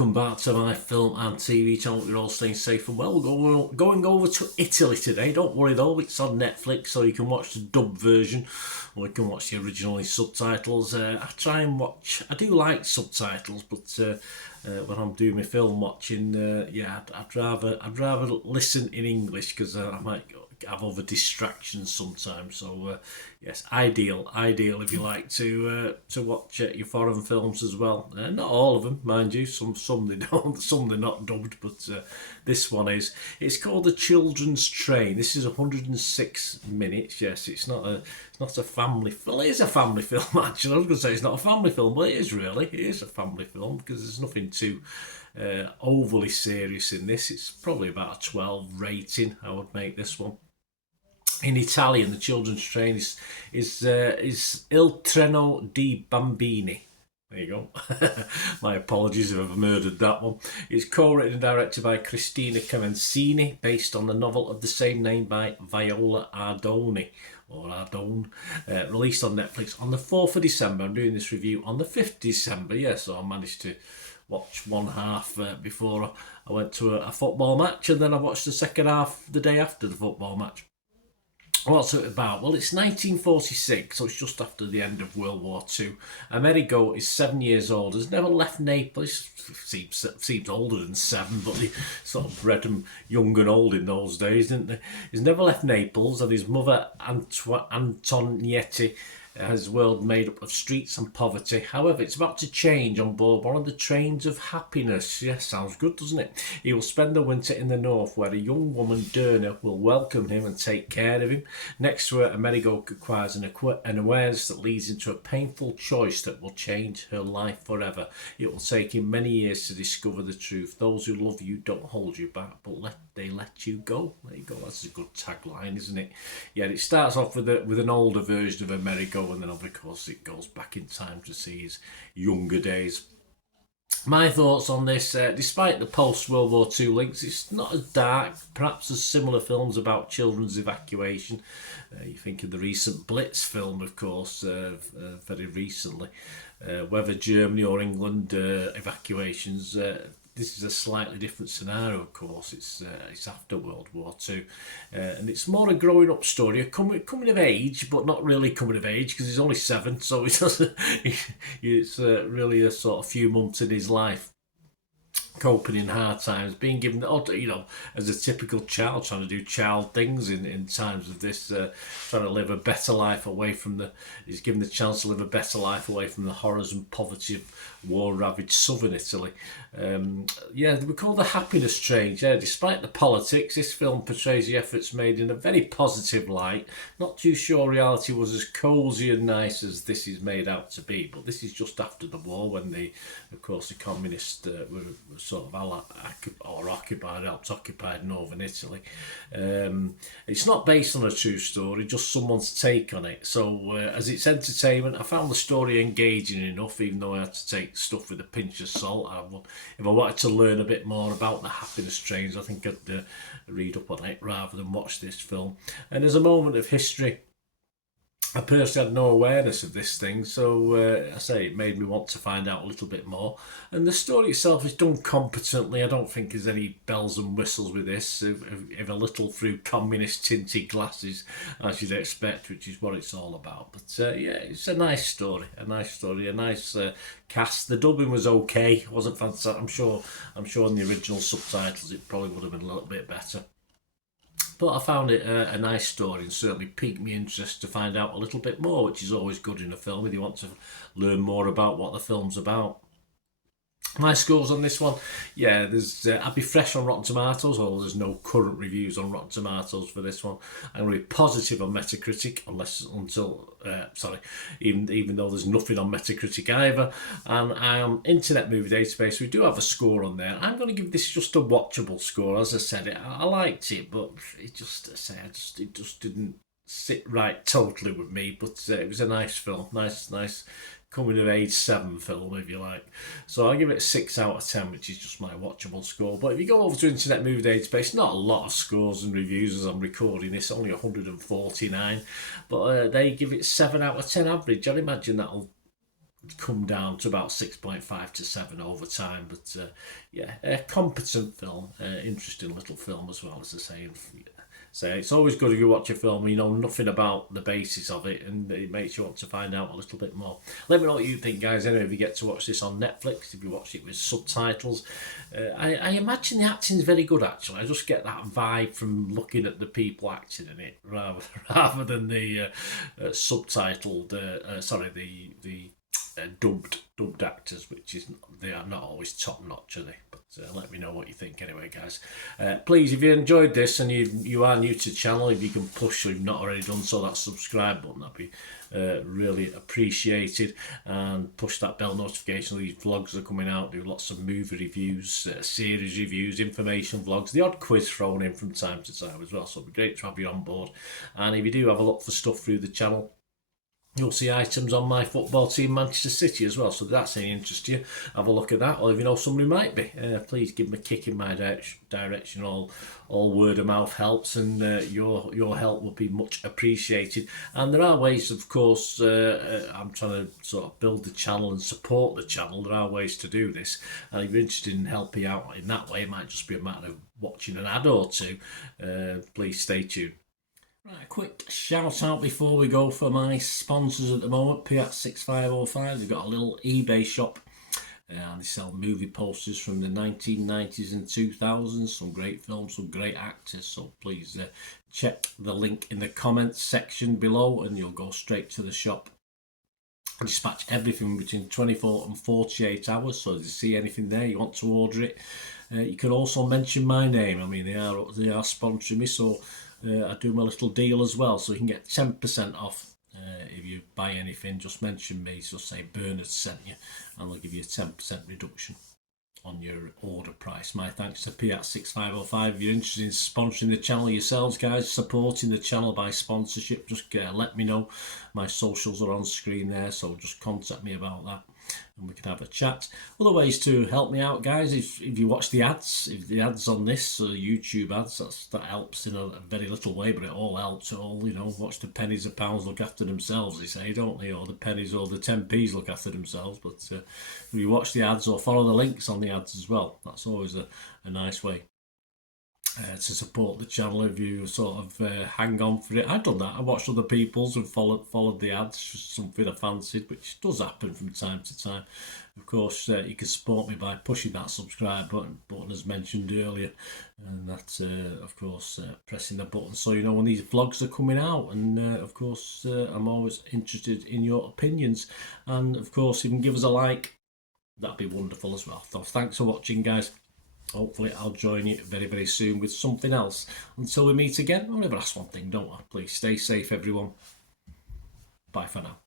welcome back to my film and TV channel. You're all staying safe and well. We're going over to Italy today. Don't worry though, it's on Netflix, so you can watch the dub version or you can watch the original in subtitles. I try and watch, I do like subtitles, but when I'm doing my film watching, I'd rather listen in English because I might have other distractions sometimes. So yes, ideal if you like to watch your foreign films as well. Not all of them, mind you. Some they don't, some they're not dubbed, but this one is. It's called The Children's Train. This is 106 minutes. Yes, it's not a family. Well, it is a family film actually. I was going to say it's not a family film, but it is really. It is a family film because there's nothing too overly serious in this. It's probably about a 12 rating. I would make this one. In Italian, The Children's Train is Il Treno di Bambini. There you go. My apologies if I've murdered that one. It's co-written and directed by Cristina Comencini, based on the novel of the same name by Viola Ardoni. Released on Netflix on the 4th of December. I'm doing this review on the 5th of December. So I managed to watch one half before I went to a football match, and then I watched the second half the day after the football match. What's it about? Well, it's 1946, so it's just after the end of World War II. Amerigo is 7 years old, has never left Naples. Seems older than 7, but they sort of bred him young and old in those days, didn't they? He's never left Naples, and his mother, Antonietti, has a world made up of streets and poverty. However, it's about to change on board one of the trains of happiness. Yes, sounds good, doesn't it? He will spend the winter in the north, where a young woman, Derna, will welcome him and take care of him. Next to her, Amerigo acquires an awareness that leads into a painful choice that will change her life forever. It will take him many years to discover the truth. Those who love you don't hold you back, but they let you go. There you go. That's a good tagline, isn't it? Yeah, it starts off with an older version of Amerigo, and then of course it goes back in time to see his younger days. My thoughts on this, despite the post-World War II links, it's not as dark, perhaps as similar films about children's evacuation. You think of the recent Blitz film, of course, very recently. Whether Germany or England evacuations, this is a slightly different scenario, of course. It's after World War II, and it's more a growing up story, a coming of age, but not really coming of age because he's only 7, so it's really a sort of few months in his life, coping in hard times, being given, as a typical child, trying to do child things in times of this, trying to live a better life away from he's given the chance to live a better life away from the horrors and poverty of war-ravaged southern Italy. We call the happiness train. Despite the politics, this film portrays the efforts made in a very positive light. Not too sure reality was as cosy and nice as this is made out to be, but this is just after the war when the communists were sort of helped occupy northern Italy. It's not based on a true story, just someone's take on it. So as it's entertainment, I found the story engaging enough, even though I had to take stuff with a pinch of salt. If I wanted to learn a bit more about the happiness trains, I think I'd read up on it rather than watch this film. And there's a moment of history. I personally had no awareness of this thing, so it made me want to find out a little bit more. And the story itself is done competently. I don't think there's any bells and whistles with this, if a little through communist tinted glasses, as you'd expect, which is what it's all about. But it's a nice story, a nice cast. The dubbing was okay, wasn't fantastic. I'm sure in the original subtitles it probably would have been a little bit better. But I found it a nice story and certainly piqued my interest to find out a little bit more, which is always good in a film if you want to learn more about what the film's about. My scores on this one, I'd be fresh on Rotten Tomatoes, although there's no current reviews on Rotten Tomatoes for this one. I'm going to be positive on Metacritic, even though there's nothing on Metacritic either. And Internet Movie Database, we do have a score on there. I'm going to give this just a watchable score. As I said, I liked it, but it just didn't sit right totally with me. But it was a nice film, nice coming of age 7 film, if you like. So I'll give it a 6 out of 10, which is just my watchable score. But if you go over to Internet Movie Database, not a lot of scores and reviews as I'm recording this, only 149. But they give it 7 out of 10 average. I'd imagine that'll come down to about 6.5 to 7 over time. But yeah, a competent film, interesting little film as well, as I say. So it's always good if you watch a film and you know nothing about the basis of it, and it makes you want to find out a little bit more. Let me know what you think, guys. Anyway, if you get to watch this on Netflix, if you watch it with subtitles, I imagine the acting's very good. Actually, I just get that vibe from looking at the people acting in it, rather than the subtitled. The dubbed actors, which is they are not always top notch, are they? But let me know what you think anyway, guys. Please, if you enjoyed this and you are new to the channel, if you can push, if you've not already done so, that subscribe button, that'd be really appreciated, and push that bell notification. These vlogs are coming out, do lots of movie reviews, series reviews, information vlogs, the odd quiz thrown in from time to time as well, so it'd be great to have you on board. And if you do have a look for stuff through the channel, you'll see items on my football team, Manchester City, as well. So if that's any interest to you, have a look at that. Or if you know somebody who might be, please give them a kick in my direction. All word of mouth helps, and your help will be much appreciated. And there are ways, of course, I'm trying to sort of build the channel and support the channel. There are ways to do this. And if you're interested in helping out in that way, it might just be a matter of watching an ad or two. Please stay tuned. Right, a quick shout out before we go for my sponsors at the moment. Piat6505, they've got a little eBay shop, and they sell movie posters from the 1990s and 2000s. Some great films, some great actors. So please check the link in the comments section below, and you'll go straight to the shop. I dispatch everything between 24 and 48 hours. So if you see anything there, you want to order it, you can also mention my name. I mean, they are sponsoring me, so I do my little deal as well, so you can get 10% off if you buy anything. Just mention me, so say Bernard sent you, and they'll give you a 10% reduction on your order price. My thanks to Piat6505. If you're interested in sponsoring the channel yourselves, guys, supporting the channel by sponsorship, just let me know. My socials are on screen there, so just contact me about that, and we can have a chat. Other ways to help me out, guys, if you watch the ads, if the ads on this YouTube ads, that helps in a very little way, but it all helps. It all, you know, watch the pennies and pounds look after themselves, they say, don't they? Or the pennies or the 10p's look after themselves. But if you watch the ads or follow the links on the ads as well, that's always a nice way to support the channel. If you sort of hang on for it, I've done that. I watched other people's and followed the ads, something I fancied, which does happen from time to time. Of course, you can support me by pushing that subscribe button as mentioned earlier, and that's of course pressing the button so you know when these vlogs are coming out. And of course, I'm always interested in your opinions, and of course, if you can give us a like, that'd be wonderful as well. So thanks for watching, guys. Hopefully I'll join you very, very soon with something else. Until we meet again, I'll never ask one thing, don't I? Please stay safe, everyone. Bye for now.